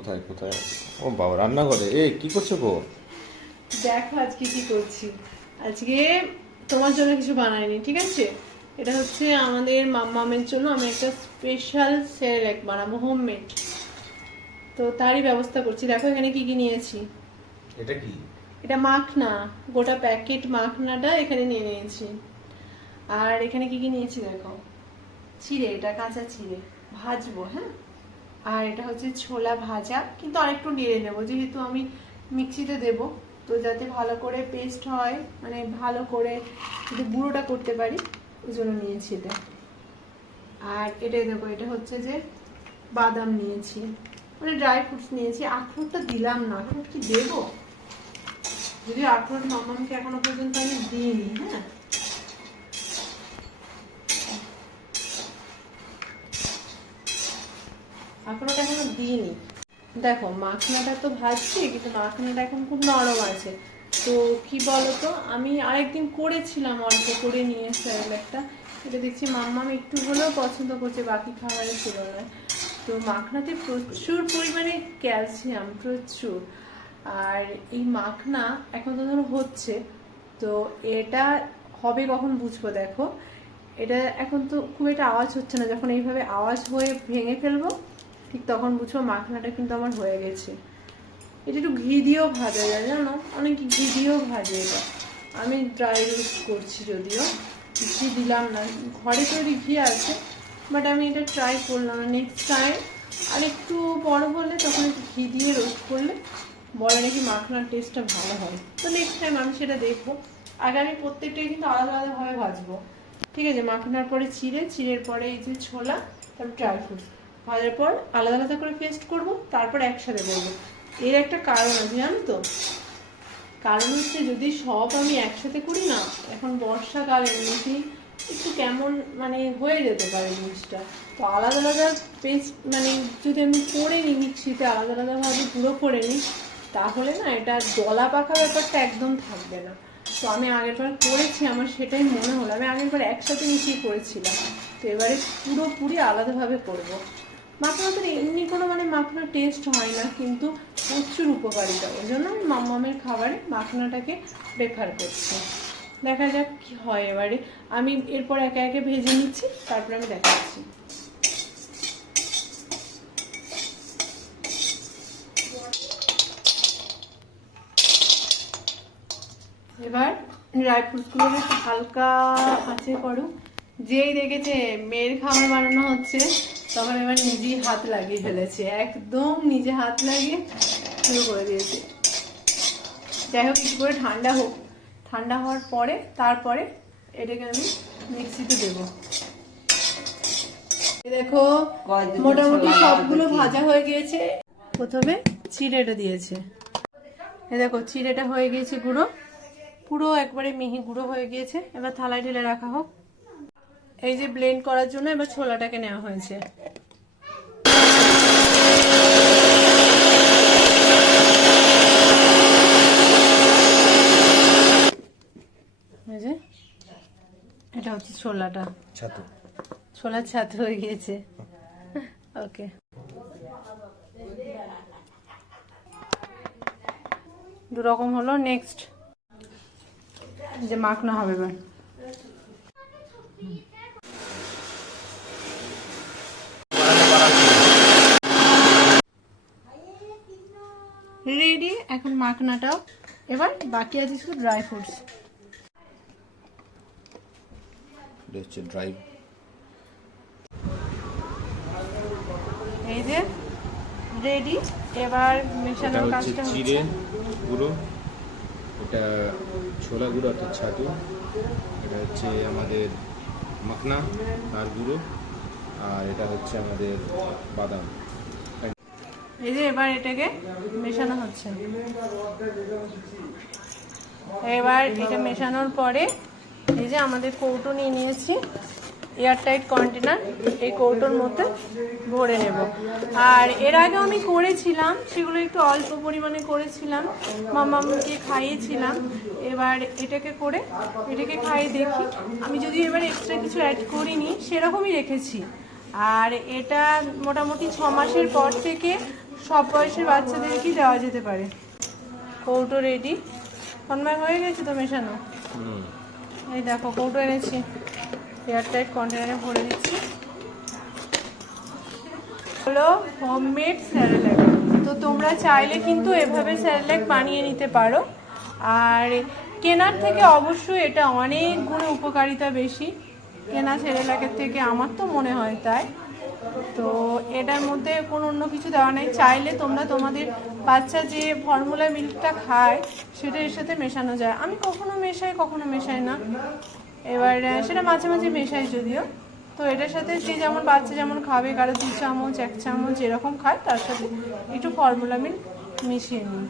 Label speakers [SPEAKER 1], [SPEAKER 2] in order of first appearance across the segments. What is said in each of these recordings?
[SPEAKER 1] কোথায় কোথায়? ও বাবা রান্নাঘরে? এই কি করছ গো?
[SPEAKER 2] দেখো আজকে কি করছি। আজকে তোমার জন্য কিছু বানাইনি ঠিক আছে? এটা হচ্ছে আমাদের মাম্মামের জন্য আমি একটা স্পেশাল সেরেলেক বানাবো হোমমেড তো তারই ব্যবস্থা করছি। দেখো এখানে কি কি নিয়েছি।
[SPEAKER 1] এটা কি?
[SPEAKER 2] এটা মাখনা গোটা প্যাকেট মাখনাটা এখানে নিয়ে নিয়েছি। আর এখানে কি কি নিয়েছি দেখো? চিড়ে এটা কাঁচা চিড়ে। ভাজবো হ্যাঁ? আর এটা হচ্ছে ছোলা ভাজা, কিন্তু আরেকটু নেড়ে নেব, যেহেতু আমি মিক্সিতে দেব। তো যাতে ভালো করে পেস্ট হয় মানে ভালো করে যদি গুঁড়োটা করতে পারি, ওই জন্য নিয়েছি এটা। আর এটাই দেখো এটা হচ্ছে যে বাদাম নিয়েছি। মানে ড্রাই ফ্রুটস নিয়েছি, আখরোটটা দিলাম না, আখরোট কি দেবো? যদি আখরোট মামাকে এখনও পর্যন্ত আমি দিইনি হ্যাঁ? আখরোট এখনও দিইনি। দেখো, মাখনাটা তো ভাজছি, কিন্তু মাখনাটা এখন খুব নরম আছে। তো কি বলতো, আমি আরেকদিন করেছিলাম অল্প করে নিয়ে একটা। এটা দেখছি মাম্মাম একটু হলেও পছন্দ করছে, বাকি খাবারের তুলনায় তো মাখনাতে প্রচুর পরিমাণে ক্যালসিয়াম, প্রচুর। আর এই মাখনা এখন তো ধরো হচ্ছে, তো এটা হবে কখন বুঝব দেখো। এটা এখন তো খুব একটা আওয়াজ হচ্ছে না, যখন এইভাবে আওয়াজ হয়ে ভেঙে ফেলব ঠিক তখন বুঝব মাখনাটা কিন্তু আমার হয়ে গেছে। এটা একটু ঘি দিয়েও ভাজা যায়, জানো? অনেক ঘি দিয়েও ভাজে এটা। আমি ড্রাই রোস্ট করছি যদিও। ঘি দিলাম না। ঘরে তৈরি ঘি আছে বাট আমি এটা ট্রাই করলাম না। নেক্সট টাইম আর একটু বড় হলে তখন একটু ঘি দিয়ে রোস্ট করলে বলে নাকি মাখনার টেস্টটা ভালো হয়। তো নেক্সট টাইম আমি সেটা দেখব। আগে আমি প্রত্যেকটাই কিন্তু আলাদা আলাদাভাবে ভাজবো। ঠিক আছে, মাখনার পরে চিড়ে, চিড়ের পরে এই যে ছোলা, তারপর ড্রাই ফ্রুটস ভাজার পর আলাদা আলাদা করে পেস্ট করব, তারপর একসাথে করব এর একটা কারণ আছে, জানো তো? কারণ হচ্ছে যদি সব আমি একসাথে করি না, এখন বর্ষাকাল, এমনিতেই একটু কেমন মানে হয়ে যেতে পারে জিনিসটা। তো আলাদা আলাদা পেস্ট মানে যদি আমি করে নিই মিক্সিতে, আলাদা আলাদাভাবে গুঁড়ো করে নিই, তাহলে না এটা দলা পাকা ব্যাপারটা একদম থাকবে না। তো আমি আগেরবার করেছি, আমার সেটাই মনে হলো। আমি আগেরবার একসাথে মিশিয়ে করেছিলাম। তো এবারে পুরোপুরি আলাদাভাবে করব। মাখনাতে এমনি কোনো মানে মাখনার টেস্ট হয় না, কিন্তু প্রচুর উপকারিতা। ওই জন্য আমি মামামের খাবারে মাখনাটাকে প্রেফার করছি। দেখা যাক কি হয় এবারে। আমি এরপর একে একে ভেজে নিচ্ছি, তারপরে আমি দেখাচ্ছি। এবার ড্রাই ফ্রুটসগুলো হালকা আছে করো। যেই দেখেছে মেয়ের খাবার বানানো হচ্ছে তখন এবার নিজেই হাত লাগিয়ে ফেলেছে। একদম নিজে হাত লাগিয়ে শুরু করে দিয়েছে। যাই হোক একটু করে ঠান্ডা হোক। ঠান্ডা হওয়ার পরে তারপরে এটাকে আমি মিক্সিতে দেবো। দেখো মোটামুটি সবগুলো ভাজা হয়ে গিয়েছে। প্রথমে চিড়েটা দিয়েছে। এ দেখো চিড়েটা হয়ে গিয়েছে গুঁড়ো। পুরো একবারে মিহি গুঁড়ো হয়ে গিয়েছে। এবার থালায় ঢেলে রাখা হোক। এই যে ব্লেন্ড করার জন্য এবার ছোলাটাকে নেওয়া হয়েছে। এটা হচ্ছে ছোলাটা।
[SPEAKER 1] ছাতু।
[SPEAKER 2] ছোলার ছাত হয়ে গিয়েছে। ওকে। দু রকম হলো নেক্সট যে মাখনা হবে এবার রেডি এখন মাখনাটাও। এবার বাকি আছে শুধু ড্রাই ফ্রুটস
[SPEAKER 1] হচ্ছে ড্রাই
[SPEAKER 2] এই যে রেডি এবার মেশানোর কাজটা হচ্ছে।
[SPEAKER 1] গুঁড়ো। এটা ছোলা গুঁড়ো অর্থাৎ ছাতু। এটা হচ্ছে আমাদের মাখনা তার গুঁড়ো। আর এটা হচ্ছে আমাদের বাদাম।
[SPEAKER 2] এই যে এবার এটাকে মেশানো হচ্ছে। এবার এটা মেশানোর পরে এই যে আমাদের কৌটো নিয়ে নিয়েছি, এয়ারটাইট কন্টেনার, এই কৌটোর মধ্যে ভরে নেব। আর এর আগে আমি করেছিলাম, সেগুলো একটু অল্প পরিমাণে করেছিলাম মামাকে খাইয়েছিলাম। এবার এটাকে করে, এটাকে খাইয়ে দেখি। আমি যদি এবার এক্সট্রা কিছু অ্যাড করিনি, সেরকমই রেখেছি। আর এটা মোটামুটি ছ মাসের পর থেকে সব বয়সের বাচ্চাদেরকেই দেওয়া যেতে পারে। কৌটো রেডি কনমায় হয়ে গেছে তো মেশানো? এই দেখো কৌটো এনেছি। এয়ারটাইট কন্টেনারে ভরে দিচ্ছি হলো হোমমেড স্যারেল্যাক তো তোমরা চাইলে কিন্তু এভাবে স্যারেল্যাক বানিয়ে নিতে পারো। আর কেনার থেকে অবশ্যই এটা অনেক গুণে উপকারিতা বেশি। কেনা স্যারেল্যাকের থেকে আমার তো মনে হয় তাই। তো এটার মধ্যে কোনো অন্য কিছু দেওয়া নেই। চাইলে তোমরা তোমাদের বাচ্চা যে ফর্মুলা মিল্কটা খায়, সেটা এর সাথে মেশানো যায়। আমি কখনো মেশাই কখনো মেশাই না। এবার সেটা মাঝে মাঝে মেশাই যদিও। তো এটার সাথে যে যেমন বাচ্চা যেমন খাবে, কারও দু চামচ, এক চামচ এরকম খায়, তার সাথে একটু ফর্মুলা মিল্ক মিশিয়ে নিই।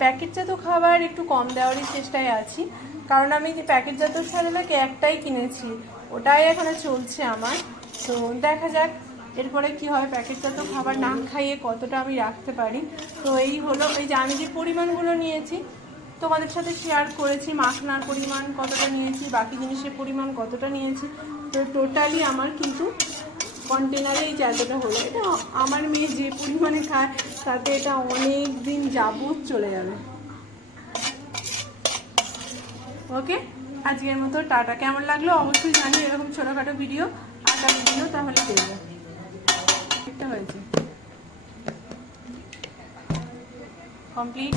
[SPEAKER 2] প্যাকেটজাত খাবার একটু কম দেওয়ারই চেষ্টায় আছি। কারণ আমি প্যাকেটজাত সারেলাকে একটাই কিনেছি, ওটাই এখানে চলছে আমার। তো দেখা যাক, এরপরে কি হয়, প্যাকেটটা তো খাবার না খাইয়ে কতটা আমি রাখতে পারি। তো এই হলো, এই যে আমি যে পরিমাণগুলো নিয়েছি, তোমাদের সাথে শেয়ার করেছি, মাখনার পরিমাণ কতটা নিয়েছি, বাকি জিনিসের পরিমাণ কতটা নিয়েছি, তো টোটালি আমার কিন্তু কন্টেনারে এই জায়গাটা হলো। এটা আমার মেয়ে যে পরিমাণে খায়, তাতে এটা অনেক দিন যাবত চলে যাবে। ওকে আজকের মতো টাটা। কেমন লাগল? অবশ্যই জানি এরকম ছোটোখাটো ভিডিও আগামী দিও তাহলে দেবো। হয়েছে। কমপ্লিট